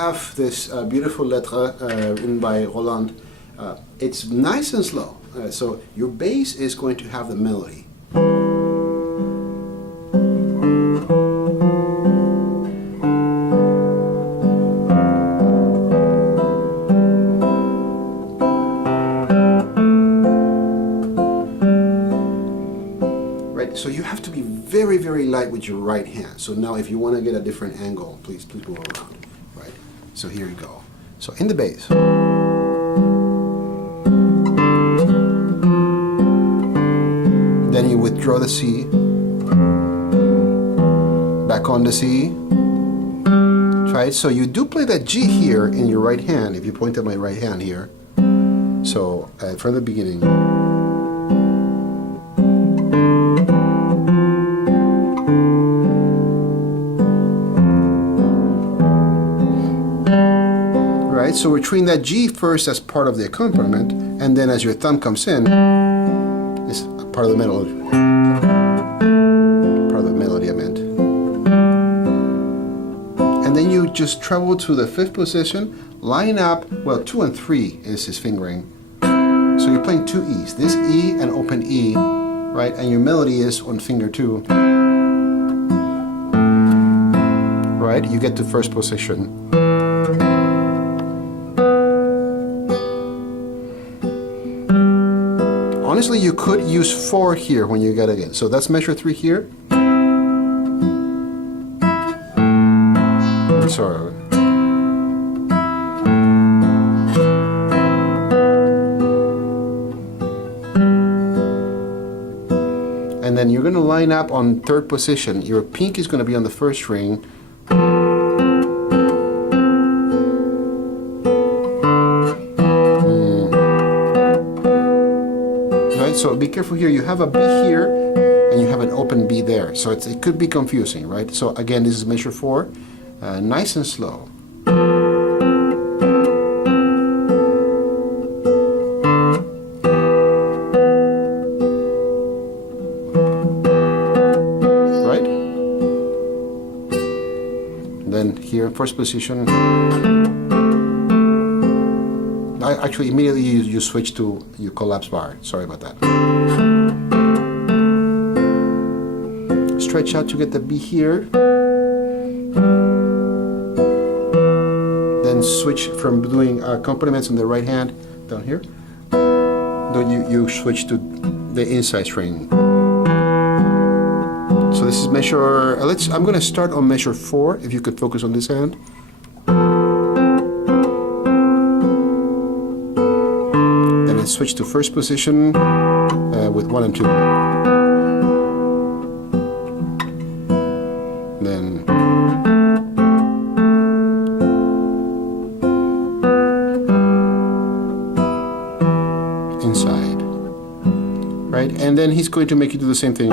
Have this beautiful lettre written by Roland. It's nice and slow. So your bass is going to have the melody. Right, so you have to be very, very light with your right hand. So now if you want to get a different angle, please move around. Right, so here you go. So in the bass. Then you withdraw the C, back on the C, right? So you do play that G here in your right hand, if you point at my right hand here. So from the beginning. Right? So we're treating that G first as part of the accompaniment, and then as your thumb comes in, it's part of the melody. Part of the melody, I meant. And then you just travel to the fifth position, line up, well, 2 and 3 is his fingering. So you're playing 2 E's. This E and open E, right? And your melody is on finger 2. Right? You get to first position. Honestly, you could use 4 here when you get again. So that's measure 3 here. Sorry. And then you're going to line up on 3rd position. Your pink is going to be on the 1st string. So be careful here, you have a B here and you have an open B there, so it could be confusing, right? So again, this is measure 4, nice and slow. Right? Then here in 1st position, actually immediately you switch to your collapse bar. Sorry about that. Stretch out to get the B here. Then switch from doing accompaniments on the right hand down here. Then you switch to the inside string. So this is measure. I'm going to start on measure 4. If you could focus on this hand. Switch to 1st position with 1 and 2. Then inside, right? And then he's going to make you do the same thing.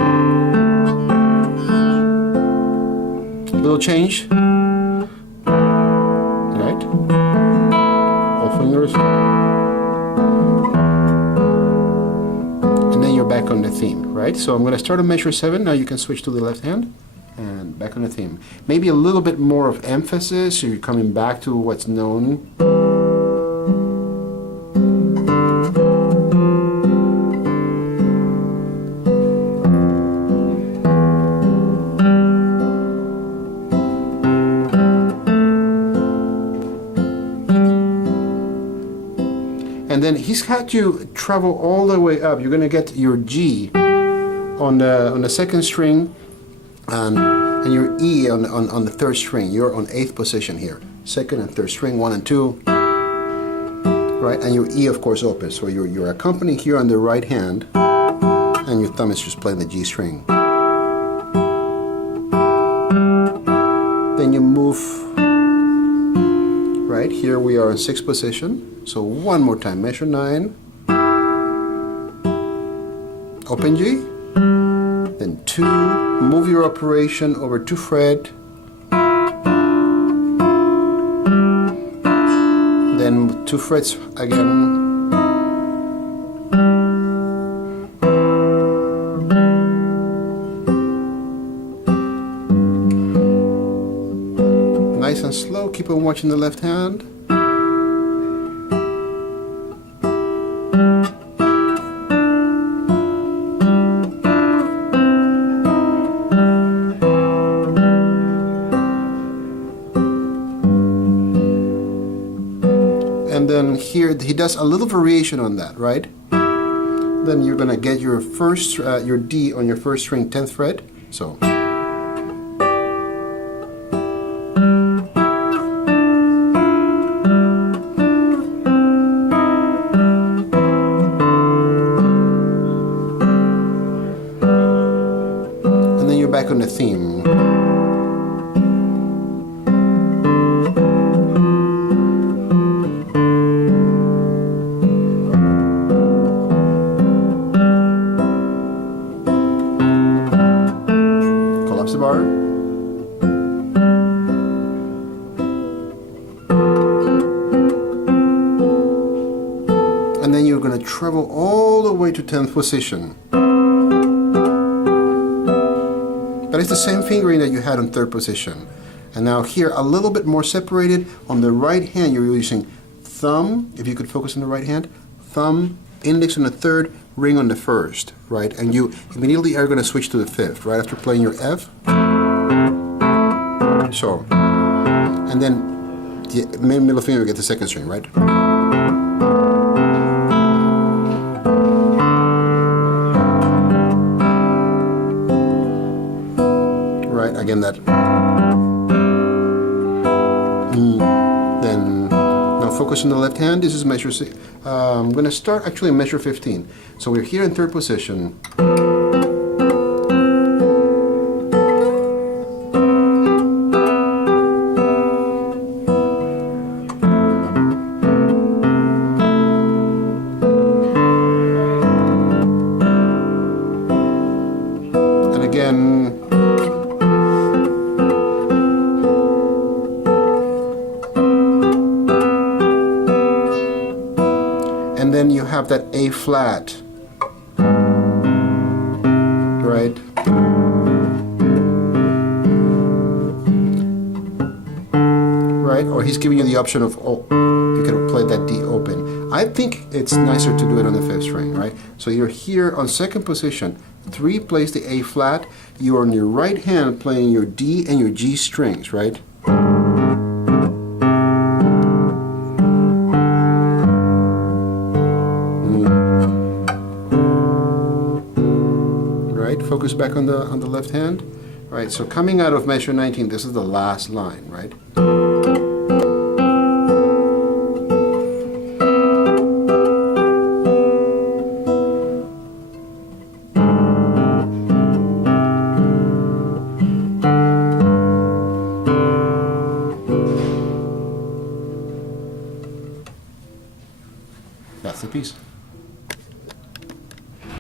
Little change, right? All fingers. Back on the theme, right? So I'm going to start on measure 7. Now you can switch to the left hand and back on the theme. Maybe a little bit more of emphasis, so you're coming back to what's known. And then he's had you travel all the way up. You're going to get your G on the 2nd string, and your E on the 3rd string. You're on 8th position here. 2nd and 3rd string, 1 and 2, right? And your E, of course, open. So you're accompanying here on the right hand, and your thumb is just playing the G string. Then you move. Right here we are in 6th position. So one more time, measure 9, open G, then 2, move your operation over 2 fret, then 2 frets again, nice and slow, keep keep on watching the left hand. And then here he does a little variation on that, right? Then you're gonna get your first your D on your first string 10th fret. So. And then you're back on the theme. Bar. And then you're going to travel all the way to 10th position. But it's the same fingering that you had on 3rd position. And now here a little bit more separated. On the right hand you're using thumb, if you could focus on the right hand, thumb, index on the 3rd, ring on the 1st, right? And you immediately are going to switch to the 5th, right after playing your F. So, and then the middle finger you get the 2nd string, right? Right, again that. Then now focus on the left hand. This is measure 6. I'm going to start actually in measure 15. So we're here in 3rd position. And again, and then you have that A flat, right? Right? Or he's giving you the option of, oh, you can play that D open. I think it's nicer to do it on the 5th string, right? So you're here on 2nd position, 3 plays the A flat, you're on your right hand playing your D and your G strings, right? Focus back on the left hand. Right, so coming out of measure 19, this is the last line, right? That's the piece.